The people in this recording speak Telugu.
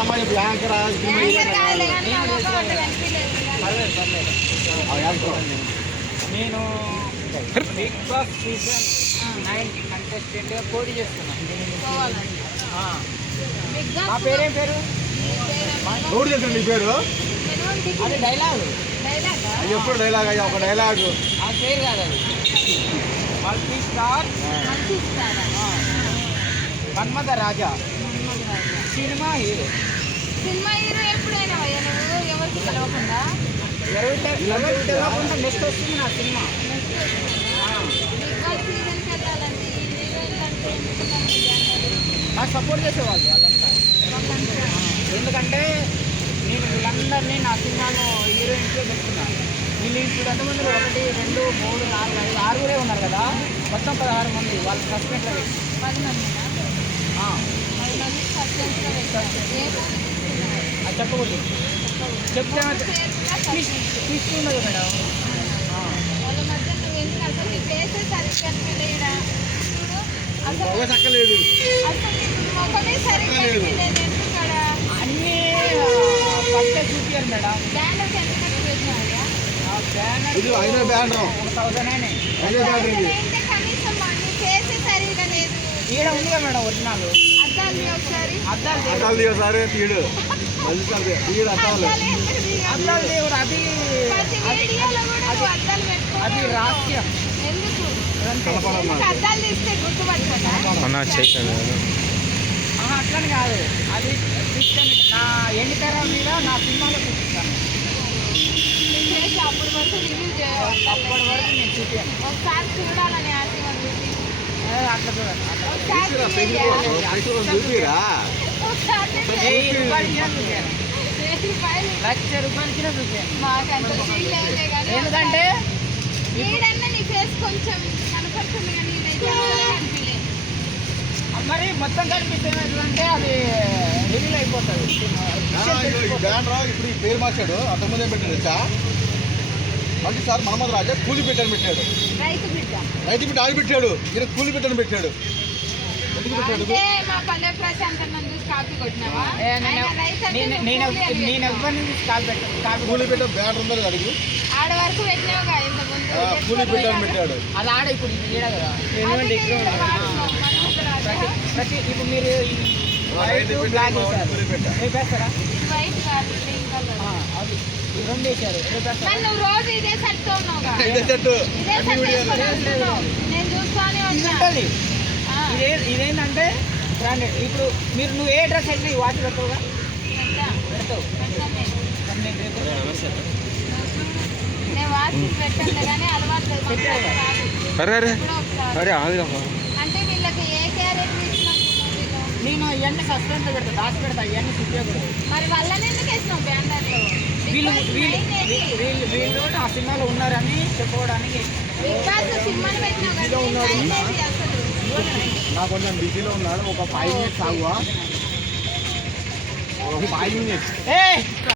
అమ్మాయి యాంకర్ నేను బిగ్ బాస్ సీజన్ 9 కంటెస్టెంట్గా పోటీ చేస్తున్నాను. నా పేరేం పేరు? నోటి తెలుసు నీ పేరు? అది డైలాగ్. ఎప్పుడు డైలాగ్ అయ్యా? ఒక డైలాగ్. ఆ పేరు కాదు అది. మల్టీ స్టార్ మన్మథ రాజా సినిమా హీరో. సినిమా హీరో ఎప్పుడైనా నువ్వు ఎవరికి తెలవకుండా ఎవరికి తెలియకుండా నెక్స్ట్ వస్తుంది నా సినిమా. బిగ్ బాస్ సీజన్కి వెళ్ళాలంటే హీరోయిన్లు అంటే నాకు సపోర్ట్ చేసేవాళ్ళు వాళ్ళంతా. ఎందుకంటే నేను వీళ్ళందరినీ నా సినిమాలో హీరోయిన్స్లో పెట్టుకున్నాను. వీళ్ళు ఇప్పుడు ఎంతమంది? 1 2 3 4 5 6 ఉన్నారు కదా, మొత్తం 16 మంది. వాళ్ళు సస్పెండ్లో పెట్టి 10 మంది 10 మంది సస్పెన్స్లో పెట్టారు. అది చెప్పకూడదు. చెప్తే ట్విస్ట్ ఉండదు మేడం. వాళ్ళ మధ్య నువ్వు ఎందుకు అసలు నీ ప్లేసే సరిగ్గా అనిపించలేదా? చూడు అసలు చక్కలేదు. ఒకటే సరిగ్గా అనిపించలేదు. ఎందుకడ అన్నీ పట్టే చూపించారు మేడం. బ్యాండర్స్ ఎందుకంటే పెట్టినావా? ఇది 5 బ్యానర్ 1000 అయినాయి. 5 బ్యానర్ ఇది. అంటే కనీసం నీ ప్లేసే సరిగ్గా లేదు. ఈడ ఉందిగా మేడం ఒరిజినల్ అద్దాలు ఒకసారి అద్దాలు తీయసారి తీయడు తీయడు అద్దాలు. అద్దాలు దేవుడు. అది ప్రతి వీడియోలో కూడా నువ్వు అద్దాలు పెట్టుకో. అది రహస్యం. ఎందుకు కనపడదు నాకు. అద్దాలు తీస్తే గుర్తుపట్టదా? అట్లని కాదు. అది క్రిస్టియన్ నా ఎండితరం మీద నా సినిమాలో చూపిస్తాను. చేసి అప్పటి వరకు రివ్యూ చేయాలి. అప్పటి వరకు నేను చూపించాను. ఒకసారి చూడాలని ఆశ ఉంది. అట్లా చూడండి. ఒకసారి చూపిరా ఒకసారి 1000 రూపాయలు ఇచ్చినా చూపించాను. 1000 రూపాయలు 1,00,000 రూపాయలు ఇచ్చినా చూపించాను. మాకంత ఫీల్ అయిందే కానీ ఎందుకంటే ఈడన్నా నీ ఫేస్ కొంచెం కనపడుతుంది కానీ ఇదైతే అసలు కనిపించలేదు. మరి మొత్తం కనిపిస్తే ఏమవుతుందంటే అది రివీల్ అయిపోతుంది. బ్యానర్ ఇప్పుడు ఈ పేరు మార్చాడు. అంతకుముందు ఏం పెట్టాడు తెలుసా? మళ్ళీ సార్ మన్మథ రాజా కూలి పెట్టాను పెట్టాడు. రైతు బిడ్డ రైతు బిడ్డ ఆడి పెట్టాడు. ఈయన కూలి పెట్టాను పెట్టాడు. ఎందుకు పెట్టాడు? అంటే మా పల్లె ప్రశాంత్ అన్నం చూసి కాపీ కొట్టినావా? ఆయన రైతు అంటే నేను ఎవరిని కాల్ పెట్టాను. కూలి పెట్టాడు. బ్యానర్ ఉందని అడిగి ఆడ వరకు పెట్టినావుగా ఇంత ముందు. కూలి పెట్టాను పెట్టాడు. అది ఆడ ఇప్పుడు ఈడ కదా. ప్రతి ఇప్పుడు మీరు వైట్ బ్లాక్ వేసారు. రేపు వేస్తారా? వైట్ కాదు గ్రీన్ కలర్. అది 2 వేసారు. రేపు వేస్తారా? మరి నువ్వు రోజు ఇదే సెట్ ఉన్నావుగా? ఇదే చెట్టు ఇదే అన్ని సెట్ వీడియోలు వేసుకొని నేను చూస్తానే ఇది వచ్చా. ఉంటుంది. ఇదేంటంటే బ్రాండెడ్. ఇప్పుడు నువ్వు ఏ డ్రెస్ అయితే ఈ వాచ్ పెడతావుగా పెడతావు. నేను వాచ్ పెట్టండి కానీ అలవాటు లేదు. అంటే వీళ్ళకి ఏ క్యారెక్టర్ ఇచ్చినావు మూవీలో? నేను ఇవన్నీ సస్పెన్స్ పెడతా, దాచి పెడతా. ఇవన్నీ చూపించకూడదు. మరి వాళ్ళని ఎందుకు వేసినావు బ్యానర్లో? వీళ్ళు ఆ సినిమాలో ఉన్నారని చెప్పుకోవడానికి. బిగ్ బాస్ సినిమాని పెట్టినావు కదా, నీ టైం ఏది అసలు? నాకు కొంచెం బిజీలో ఉన్నాడు. ఒక 5 మినిట్స్ ఆగువా? ఒక 5 మినిట్స్.